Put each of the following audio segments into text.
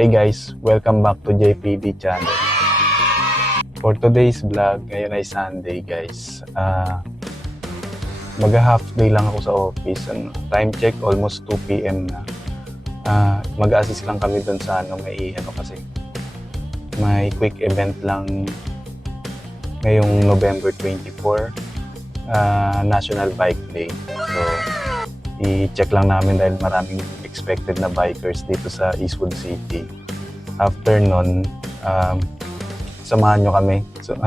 Hey guys, welcome back to JPD channel. For today's vlog, ngayon ay Sunday guys. Mag-half day lang ako sa office. Time check, almost 2 PM na. Mag-assist lang kami dun sa may quick event lang ngayong November 24, National Bike Day. So, i-check lang namin dahil maraming expected na bikers dito sa Eastwood City. After nun, samahan nyo kami. So,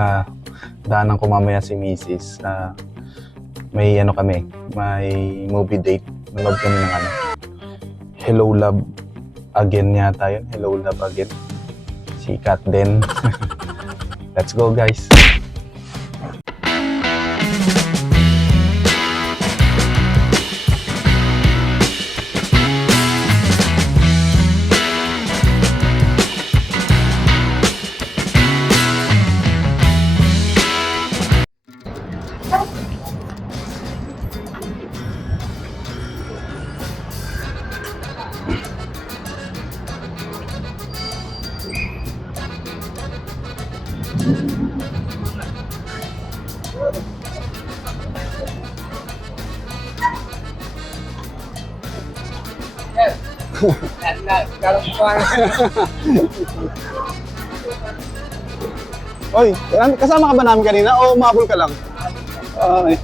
daanan ko mamaya si Mrs. May movie date. Nanood kami ng Hello Love Again yata yun. Hello Love Again. Si Kat din. Let's go guys. Oy, kasama ka ba namin kanina o umabol ka lang? Okay.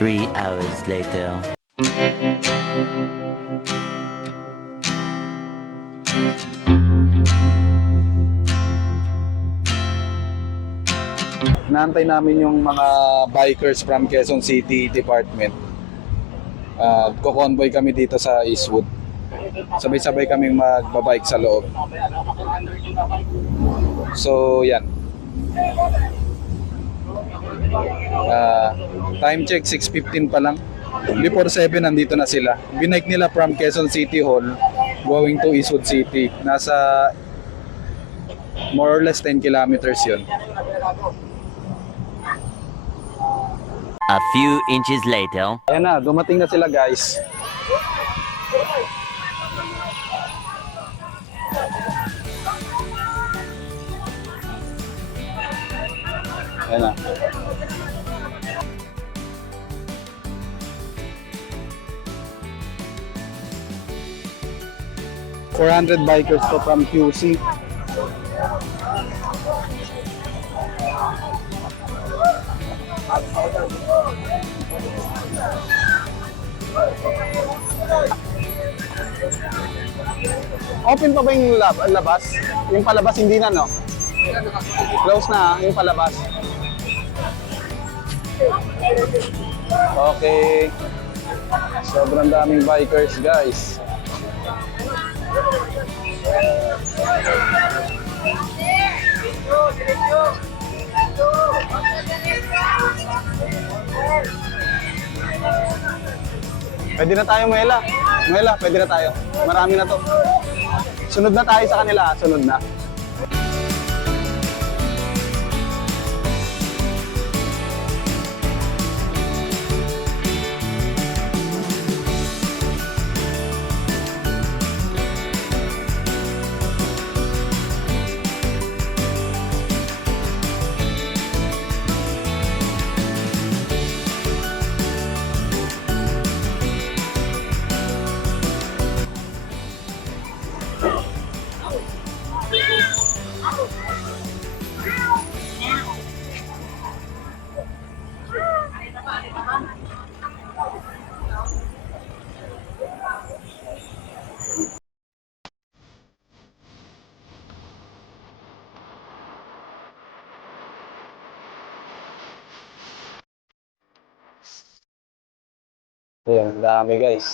Three hours later. Naantay namin yung mga bikers from Quezon City Department. Ko-convoy kami dito sa Eastwood. Sabay-sabay kaming magbabike sa loob. So, yan. Time check, 6:15 pa lang. Before 7, nandito na sila. Binike nila from Quezon City Hall going to Eastwood City. Nasa more or less 10 kilometers yun. A few inches later. Ayan na, dumating na sila guys. Ayan na. $400 bikers to from QC. Open pa ba yung labas? Yung palabas hindi na, no? Close na, yung palabas. Okay. Sobrang daming bikers, guys. Pwede na tayo, Muela. Muela, pwede na tayo. Marami na to. Sunod na tayo sa kanila, sunod na. Ayan, dami guys.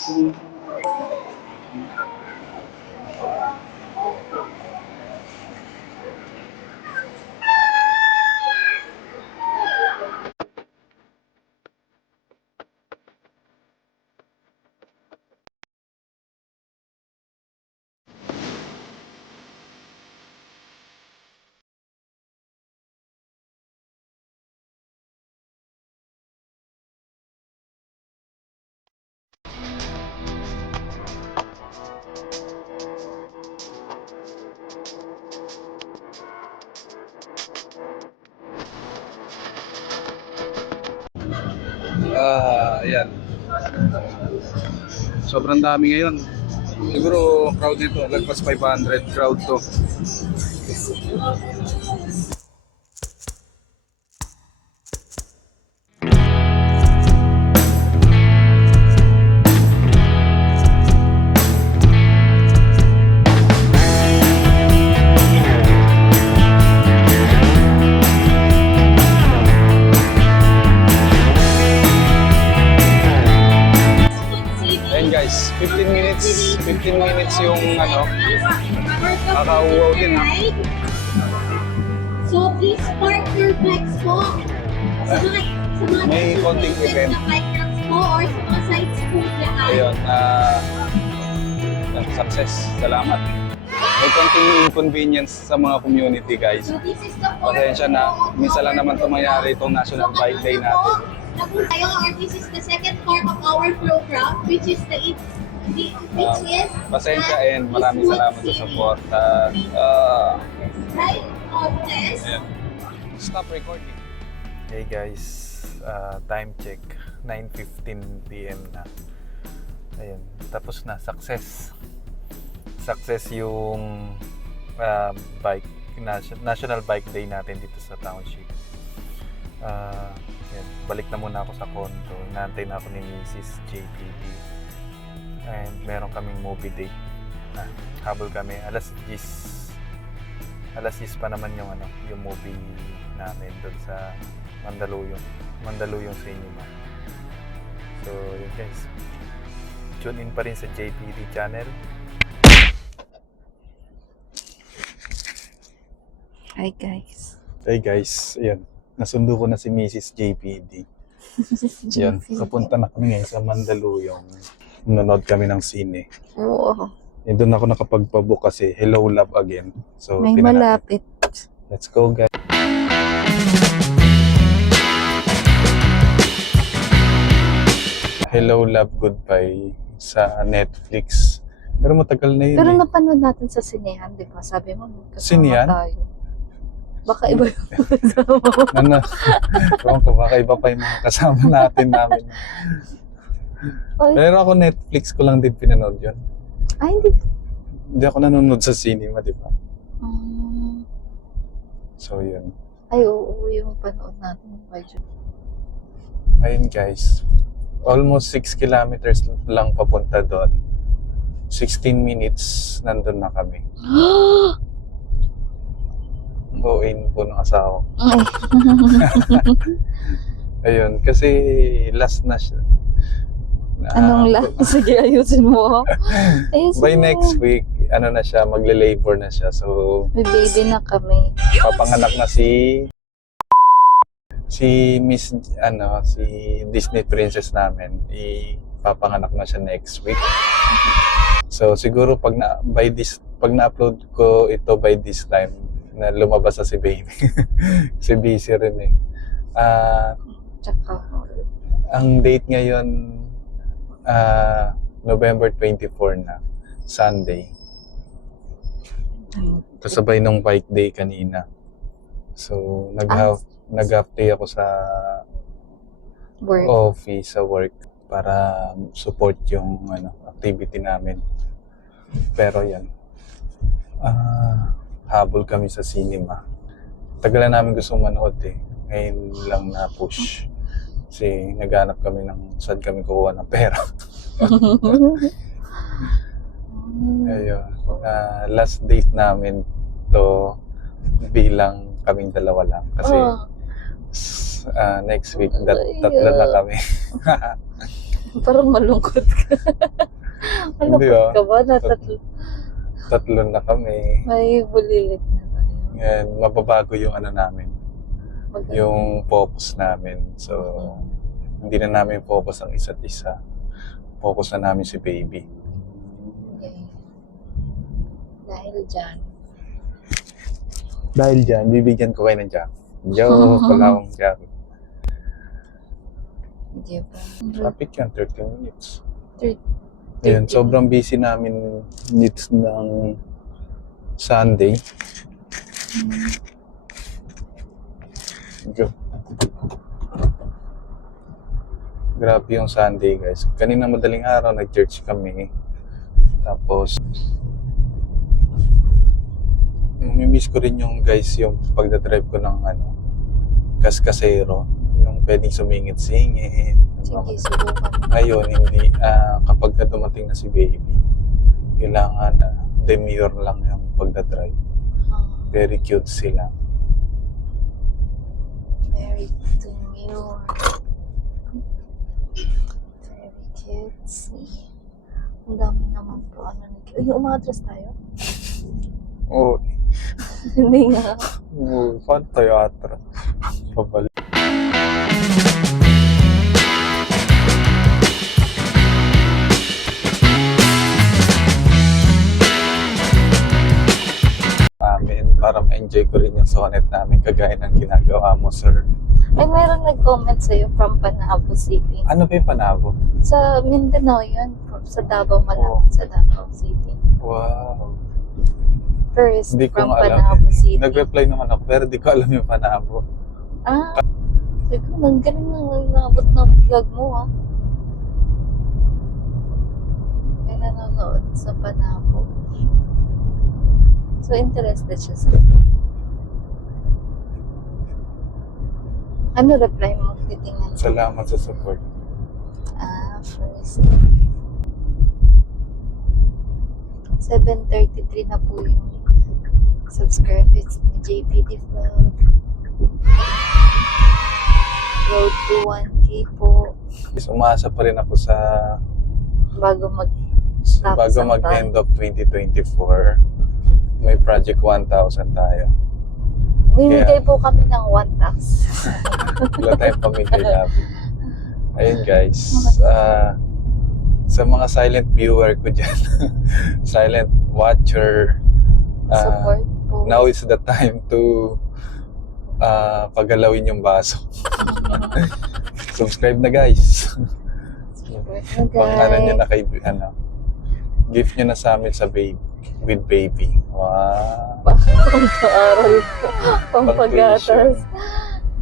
Ayan. Sobrang dami ngayon. Siguro crowd nito, lagpas 500 crowd to. Ayan guys, 15 minutes yung ano, kakauwaw din ha. So please park your bikes po. Sa mga May konting event. na bike racks po or sa mga sites po dyan. Ayun, success. Salamat. May konting inconvenience sa mga community guys. So this is the Pasensya na, minsan lang naman ito mangyari itong National Bike Day natin. Tapos tayo, or this is the second part of our program, which is Pasensya and maraming salamat sa support. right contest. Ayan. Stop recording. Hey guys, time check, 9:15 PM na. Ayun, tapos na, success. Success yung National Bike Day natin dito sa township. Yan, balik na muna ako sa condo. Inaantay na ako ni Mrs. JPD. And meron kaming movie date. Habol kami. Alas 10 pa naman yung yung movie namin doon sa Mandaluyong Cinema. So, yun guys. Tune in pa rin sa JPD channel. Hi guys. Hey guys, ayan. Nasundo ko na si Mrs. JPD. Yan, kapunta na kami ngayon sa Mandaluyong. Nanonood kami ng sine. Oo. Eh, doon ako nakapagpabook kasi Hello Love Again. So, May tingnan natin. malapit. Let's go guys. Hello Love Goodbye sa Netflix. Pero matagal na yun. Pero eh. napanood natin sa sinehan, di ba? Sabi mo, kasama Sinehan? tayo. Baka iba yung kasama mo. Ewan ko, baka iba pa yung mga kasama namin. Ay. Pero ako Netflix ko lang din pinanood yun. Ay, hindi. Hindi ako nanonood sa cinema, di ba? Um, So, yun. ay, oo, yung panood natin. Ayun guys. Almost 6 kilometers lang papunta doon. 16 minutes nandun na kami. Buuin po ng asawa. Ay. Ayun, kasi last na siya. Anong lang? Sige, ayusin mo. Ayusin By mo. next week, na siya, magle-labor na siya. So, May baby na kami. papanganak na si Miss, si Disney Princess namin. Ipapanganak na siya next week. So, siguro pag na-upload ko ito by this time, na lumabas na si baby. Kasi busy rin eh. Tsaka, Ang date ngayon, November 24 na, Sunday. Kasabay ng bike day kanina. So, nag-half day ako sa work. office, sa work, para support yung activity namin. Pero yan, habol kami sa cinema. Tagal na namin gusto manood eh. Ngayon lang na push. Kasi naghanap kami ng saan kami kukuha ng pera. Ayun. Last date namin to bilang kaming dalawa lang. Kasi Oh. next week, tatlo na kami. Parang malungkot ka. Hindi, Malungkot ah. ka ba? Na Tatlo na kami. may bulilit na tayo. Yan, mababago yung ano namin, Mag- yung focus namin. So, hindi na namin focus ang isa't isa. Focus na namin si baby. Okay. Dahil dyan. Dahil dyan, bibigyan ko kayo ng jack. Joke, wala akong jack. Hindi ba? Traffic yan, 30 minutes. 30. Ayan, sobrang busy namin needs ng Sunday. Go. Grabe yung Sunday, guys. Kanina madaling araw, nag-church kami. Tapos, namimiss ko rin yung guys, yung pagdadrive ko ng kaskasero. Yung pwedeng sumingit-singit. Sige, subukan. Ngayon, hindi. Kapag dumating na si baby, kailangan demure lang yung pagdadrive. Very cute sila. Very demure. Very cutesy. Ang dami naman po. Uy, umatras tayo? Oo. Hindi nga. Paano tayo atra? Pabalik. Para ma-enjoy ko rin yung sonnet namin kagaya ng ginagawa mo, sir. Ay, mayroon nag-comment sa'yo from Panabo City. Ano ba yung Panabo? Sa Mindanao yun. Sa Davao, Oh. Sa Davao City. Wow. First, Hindi ko from nga alam. Panabo City. Nag-reply naman ako pero di ko alam yung Panabo. Ah, sabi ko, ang galing na nabot ng vlog mo, ah. May nanonood sa Panabo. So, interested siya sa ano reply mo? Titingnan mo. Salamat sa support. First. 7:33 na po yung subscribe. It's JPD Vlog. Road to 1K po. Umasa pa rin ako sa Bago bago ang mag-end of 2024. May project 1,000 tayo. Bibigay po kami ng 1,000. Wala tayong pamigay natin. Ayun guys. Sa mga silent viewer ko dyan, silent watcher, Support po. now is the time to pagalawin yung baso. Subscribe na guys. Support na Pang ano nyo guys. na kay, gift nyo na sa amin sa baby, with baby. Wow. Pang-aaral po. Pang-pagatas.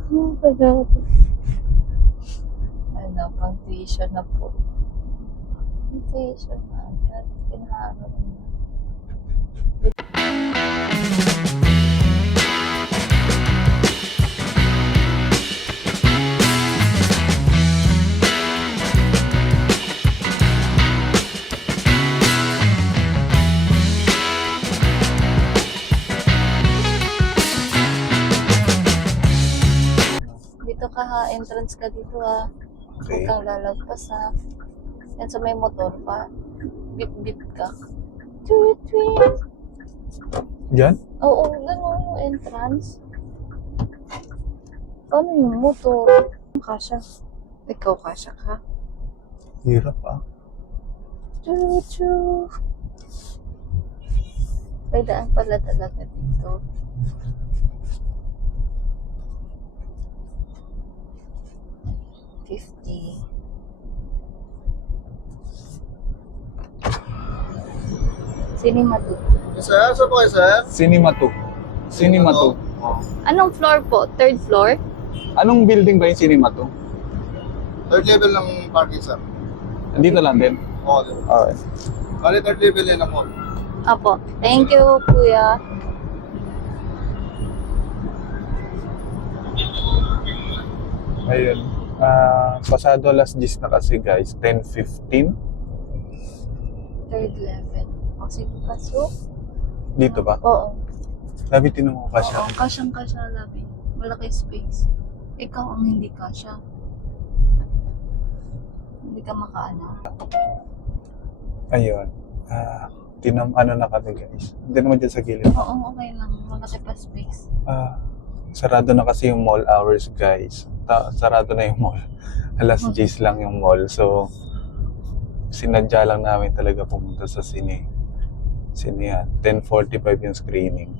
Pang-pagatas. Pang-tuition na po. Pang-tuition na. Agad. Pinaano na. Dito ka ha, entrance ka dito ha. Huwag Okay. kang lalagpas ha. Yan sa may motor pa. Bip-bip ka. Tweet-tweet. Diyan? Oo, gano'n yung entrance. Paano yung motor? Kasha. Ikaw kasha ka. Hirap ah. Choo-choo. May daan pala talaga dito. $50. Cinema 2. Sir, saan po kayo, sir? Cinema 2. Cinema 2. Anong floor po? Third floor? Anong building ba yung Cinema 2? Third level ng parking, sir. Dito lang din? Oo, sir. Okay. Bali, third level yan ako. Apo. Thank you, kuya. Ayun. Pasado alas 10 na kasi guys. 10:15. Third level. O, sige, pasok. Dito ba? Oo. Sabi tinanong ko pa siya. Oo, kasyang-kasya, labi. Malaki space. Ikaw ang hindi kasya. Hindi ka makaano. Ayun. Ano na kami guys. Hindi naman dyan sa gilid. Oo, okay lang. Malaki pa space. Sarado na kasi yung mall hours guys. Sarado na yung mall. Alas 10 lang yung mall. So, sinadya lang namin talaga pumunta sa sine. Sinehan. 10:45 yung screening.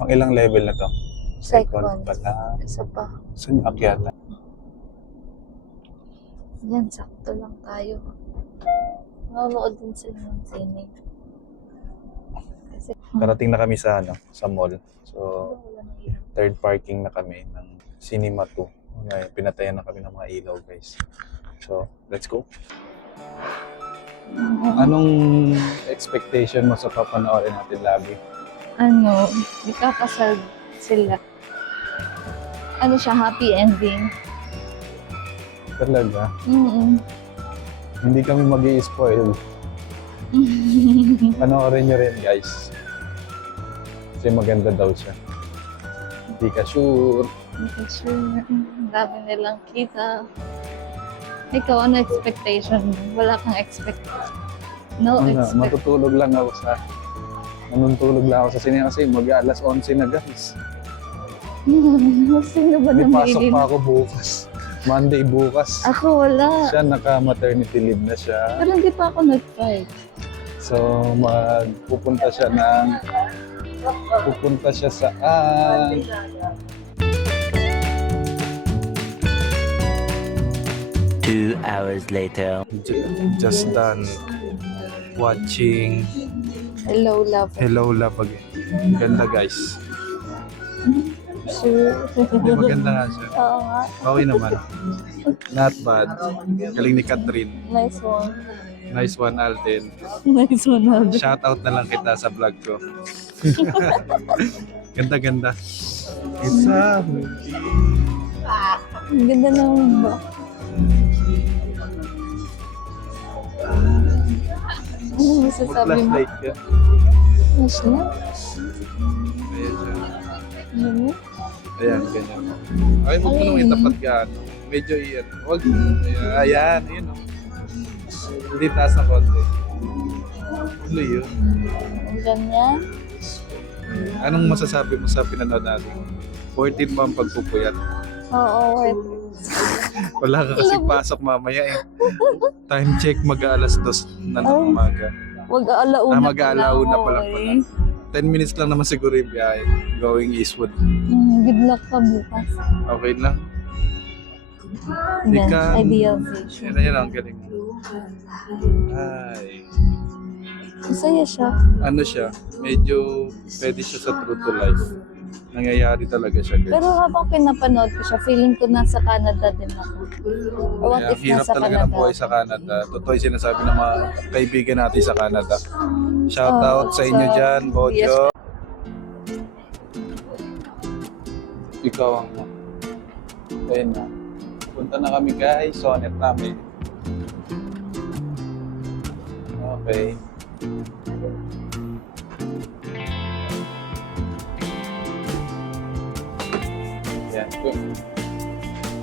Pang ilang level na to? Second. Pala. Isa pa. Saan yung akyata? Yan, sakto lang tayo. Manonood din sila ng sine. Kasi, Karating na kami sa sa mall. So, wala nang ilaw. third parking na kami ng Cinema 2. Ngayon, pinatayan na kami ng mga ilaw guys. So, let's go. Anong expectation mo sa papanoorin natin, Labi? Ano, ikakasal sila. Ano siya, happy ending. Talaga? Hindi kami mag-i-spoil. Panoorin nyo rin guys. Kasi maganda daw siya. Hindi ka sure. Hindi sure. Dami nilang kita. Ikaw, ano expectation mo? Wala kang expect. No expect. Matutulog lang ako sa sine kasi mag-alas 11 na guys. Sino ba May pasok namili? pa ako bukas. Monday bukas. Ako wala. Siya naka-maternity leave na siya. Pero hindi pa ako nag-fight. So pupunta siya saan? Two hours later. Just done watching Hello, love. Hello Love again. Ganda guys. Sure. Hindi maganda nga siya. Oo nga. Okay naman. Not bad. Galing ni Catherine. Nice one. Nice one, Alden. Nice one, Alden. Shoutout na lang kita sa vlog ko. Ganda-ganda. Isa. Ang ganda naman ba? Ano masasabi mo? Flashlight ka. Mas na? Ayan siya. Ano? Ayan, ganyan. Ay, huwag mo nang itapat gaano. Medyo iyan. Huwag. Ayan, yun o. Hindi taas na konti. Tuloy yun. Ang ganyan? Anong masasabi mo sa pinanood natin? 14 ba ang pagpupuyat? Oo, wait. Wala ka kasi pasok mamaya eh. Time check mag-aalas 2 na ng umaga. Mag-aalauna Mag-aalauna pa lang eh. pala. 10 minutes lang naman siguro yung biyahe. Going eastward. Good luck ka bukas. Okay lang. Yan, Ika- ideal vision. Yan ang galing. Ay. Masaya siya. Ano siya? Medyo pwede siya sa true to life. Nangyayari talaga siya. Guys. Pero habang pinapanood ko siya, feeling ko nasa Canada din ako. Or what Kaya if hirap nasa talaga Canada? ng buhay sa Canada. Totoo yung sinasabi ng mga kaibigan natin sa Canada. Shout out sa inyo dyan, Bojo. Ikaw ang ayun na. Punta na kami guys. Sonet namin. Okay. Yan.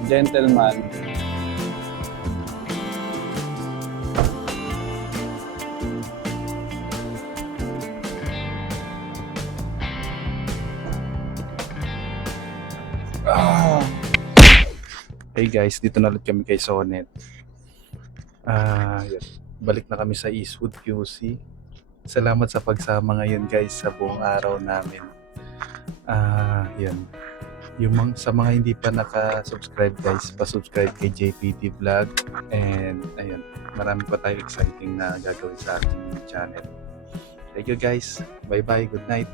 Gentleman. Hey guys, dito na ulit kami kay Sonet. Yan. Balik na kami sa Eastwood QC. Salamat sa pagsama ngayon guys sa buong araw namin. Yan. Sa mga hindi pa naka-subscribe guys, pa-subscribe kay JPT Vlog. And ayun, marami pa tayo exciting na gagawin sa ating channel. Thank you guys. Bye-bye. Good night.